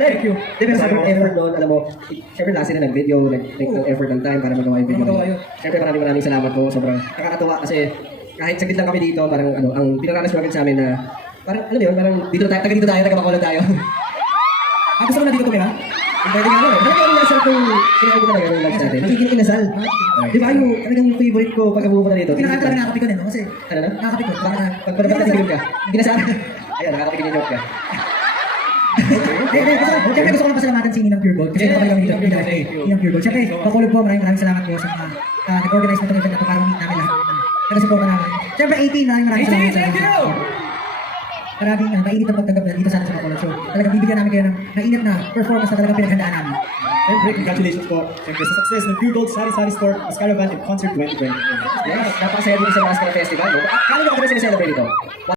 Thank you. Di ba sobrang effort doon, alam mo, syempre last na nag-video, nag-effort ng time para magawa yung video. Magawa yun. Syempre maraming salamat po, sobrang nakakatuwa kasi kahit saglit lang kami dito, parang ano, ang pinaranas mo agad sa amin na, parang alam mo yun, parang dito tayo, taga dito tayo, taga Bacolod tayo. Gusto mo na dito tumira? Pwede nga naman, talaga yung inasal kong sinabi ko talaga yung lives natin. Magiging inasal. Di ba yung talagang yung favorite ko pag pupunta dito? Pinakanta na nakakapikon eh, no? Kasi Ano na? nakakapikon. Pag natigilid ka, ginasal. Ayun, nakakapigil yung joke ka. Siyempre gusto ko lang pasalamatan si Ninang Pure Gold kasi nakapagay kami dito. Ninang Pure Gold. Siyempre, Bacolod po, maraming salamat po sa mga nag-organize na itong event na ito para meet namin lahat. Taga-support namin. Siyempre, 18, maraming salamat sa inyo. Maraming mainit ang pagtanggap na dito sa atin sa Bacolod. So, talagang bibigyan namin kayo ng mainit na performance na talagang pinaghandaan namin. Siyempre, congratulations po. Siyempre, sa success ng Pure Gold Sari Sari Store, Mas Caravan and Concert 2020. Yes, napakasaya dito sa Mascara Festival. Kano nyo ka ba sineselebrate ito?